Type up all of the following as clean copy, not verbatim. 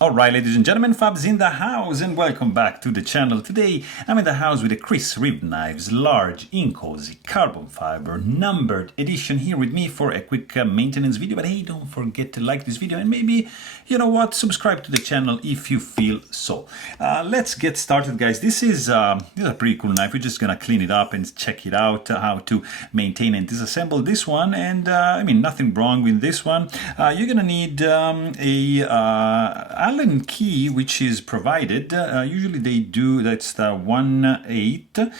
Alright, ladies and gentlemen, Fabs in the house, and welcome back to the channel. Today I'm in the house with the Chris Rib Knives large Inkosi carbon fiber numbered edition here with me for a quick maintenance video. But hey, don't forget to like this video and maybe, you know what, subscribe to the channel if you feel so. Let's get started, guys. This is a pretty cool knife. We're just gonna clean it up and check it out, how to maintain and disassemble this one. And I mean, nothing wrong with this one. You're gonna need a Allen key, which is provided. Usually they do, that's the 1/8.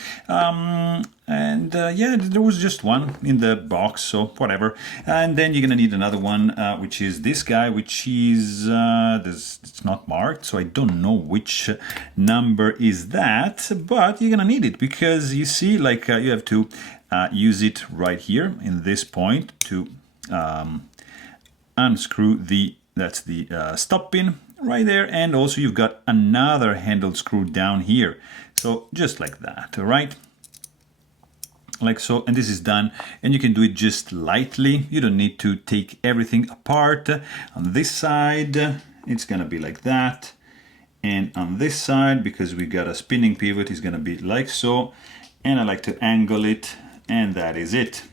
Yeah, there was just one in the box, so whatever. And then you're gonna need another one, which is this guy, which is it's not marked, so I don't know which number is that, but you're gonna need it because you see, like, you have to use it right here in this point to unscrew that's the stop pin right there, and also you've got another handle screw down here, so just like that. All right, like so, and this is done, and you can do it just lightly. You don't need to take everything apart. On this side it's gonna be like that, and on this side, because we got a spinning pivot, is gonna be like so, and I like to angle it, and that is it.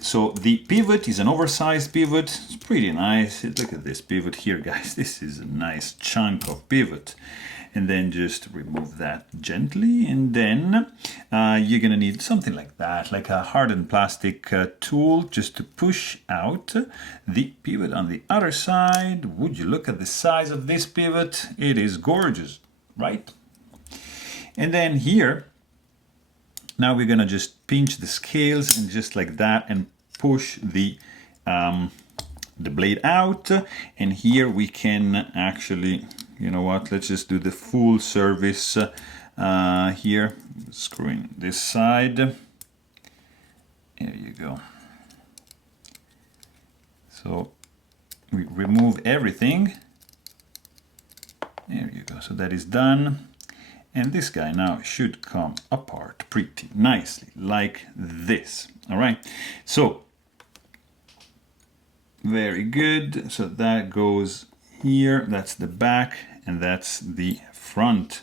So the pivot is an oversized pivot. It's pretty nice. Look at this pivot here, guys. This is a nice chunk of pivot. And then just remove that gently. And then you're gonna need something like that, like a hardened plastic tool, just to push out the pivot on the other side. Would you look at the size of this pivot? It is gorgeous, right? And then here, now we're gonna just pinch the scales and just like that, and push the blade out. And here we can actually, you know what, let's just do the full service here, screwing this side. There you go. So we remove everything. There you go. So that is done. And this guy now should come apart pretty nicely, like this. All right, so very good. So that goes here, that's the back, and that's the front.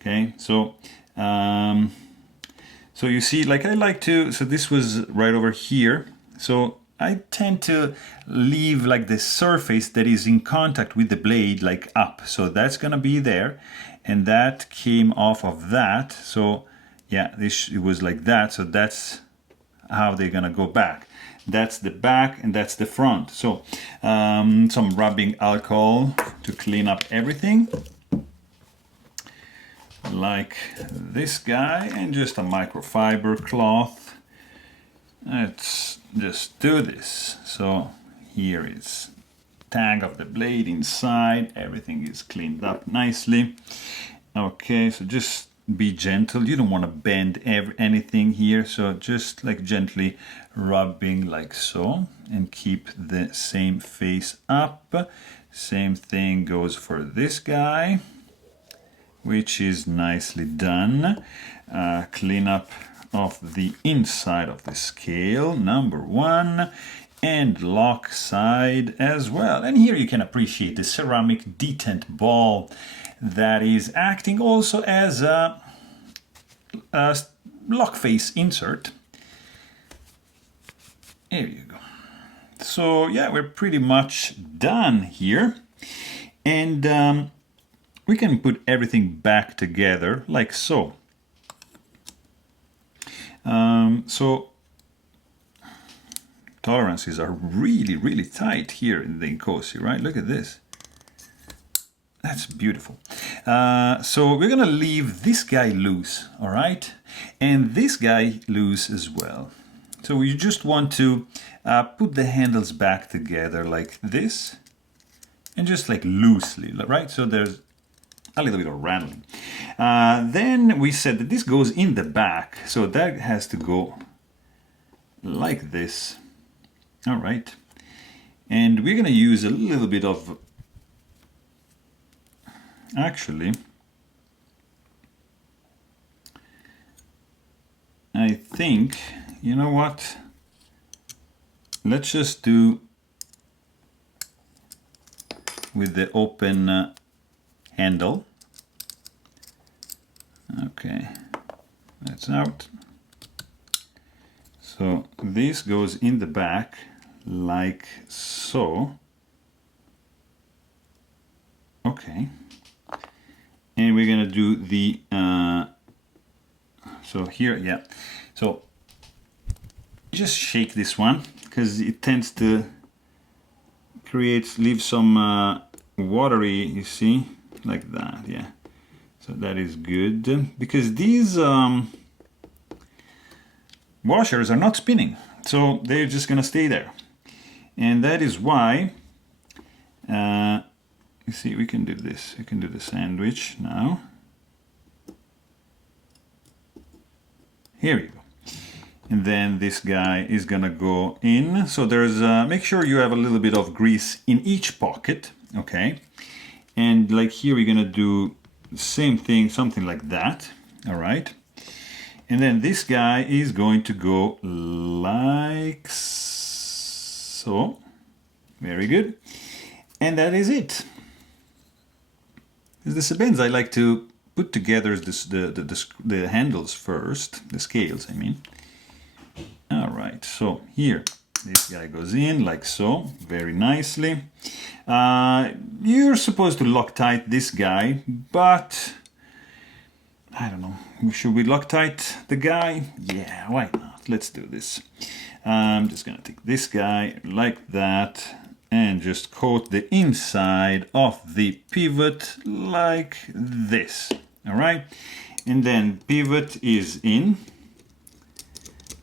Okay, so so you see, like, I like to, so this was right over here, so I tend to leave like the surface that is in contact with the blade like up, so that's gonna be there, and that came off of that. So yeah, it was like that, so that's how they're gonna go back. That's the back and that's the front. So some rubbing alcohol to clean up everything, like this guy, and just a microfiber cloth. Let's just do this. So here is tag of the blade inside, everything is cleaned up nicely. Okay, so just be gentle, you don't want to bend anything here, so just like gently rubbing like so, and keep the same face up. Same thing goes for this guy, which is nicely done. Clean up of the inside of the scale, number one, and lock side as well. And here you can appreciate the ceramic detent ball that is acting also as a lock face insert. There you go. So yeah, we're pretty much done here, and we can put everything back together like so. So tolerances are really tight here in the Inkosi, right? Look at this. That's beautiful. So we're gonna leave this guy loose, all right? And this guy loose as well. So you just want to put the handles back together like this, and just like loosely, right? So there's a little bit of rattling. Then we said that this goes in the back, so that has to go like this. All right. And we're gonna use a little bit of, actually, I think, you know what, let's just do with the open handle. Okay, that's out. So this goes in the back like so. Okay, and we're gonna do the so here, yeah, so just shake this one because it tends to leave some watery, you see, like that. Yeah, so that is good because these washers are not spinning, so they're just gonna stay there, and that is why you see, we can do this. We can do the sandwich now. Here we go. And then this guy is gonna go in. So there's, make sure you have a little bit of grease in each pocket, okay? And like here, we're gonna do the same thing, something like that, all right? And then this guy is going to go like so. Very good. And that is it. The Fablades, I like to put together the handles first, the scales, I mean. All right, so here, this guy goes in like so, very nicely. You're supposed to Loctite this guy, but I don't know, should we Loctite the guy? Yeah, why not? Let's do this. I'm just gonna take this guy like that, and just coat the inside of the pivot like this, all right? And then pivot is in,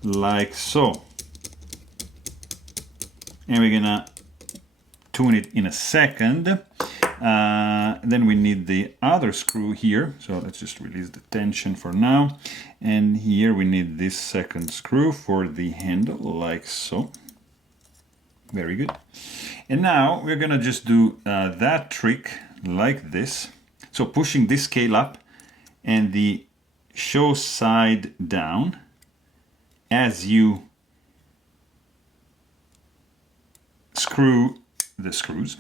like so. And we're gonna tune it in a second. Then we need the other screw here, so let's just release the tension for now. And here we need this second screw for the handle, like so. Very good. And now we're gonna just do that trick like this. So pushing this scale up and the show side down as you screw the screws.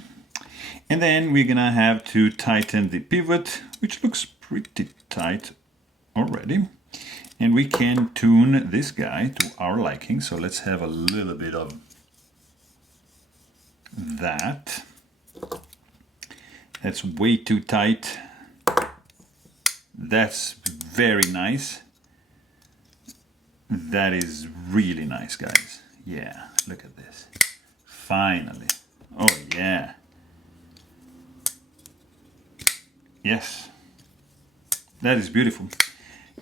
And then we're gonna have to tighten the pivot, which looks pretty tight already. And we can tune this guy to our liking. So let's have a little bit of that. That's way too tight. That's very nice. That is really nice, guys. Yeah, look at this. Finally. Oh yeah. Yes. That is beautiful.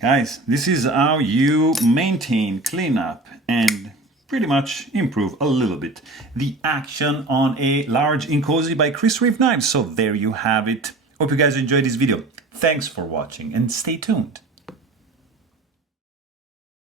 Guys, this is how you maintain, clean up, and pretty much improve a little bit the action on a large Inkosi by Chris Reeve knives. So there you have it. Hope you guys enjoyed this video. Thanks for watching and stay tuned.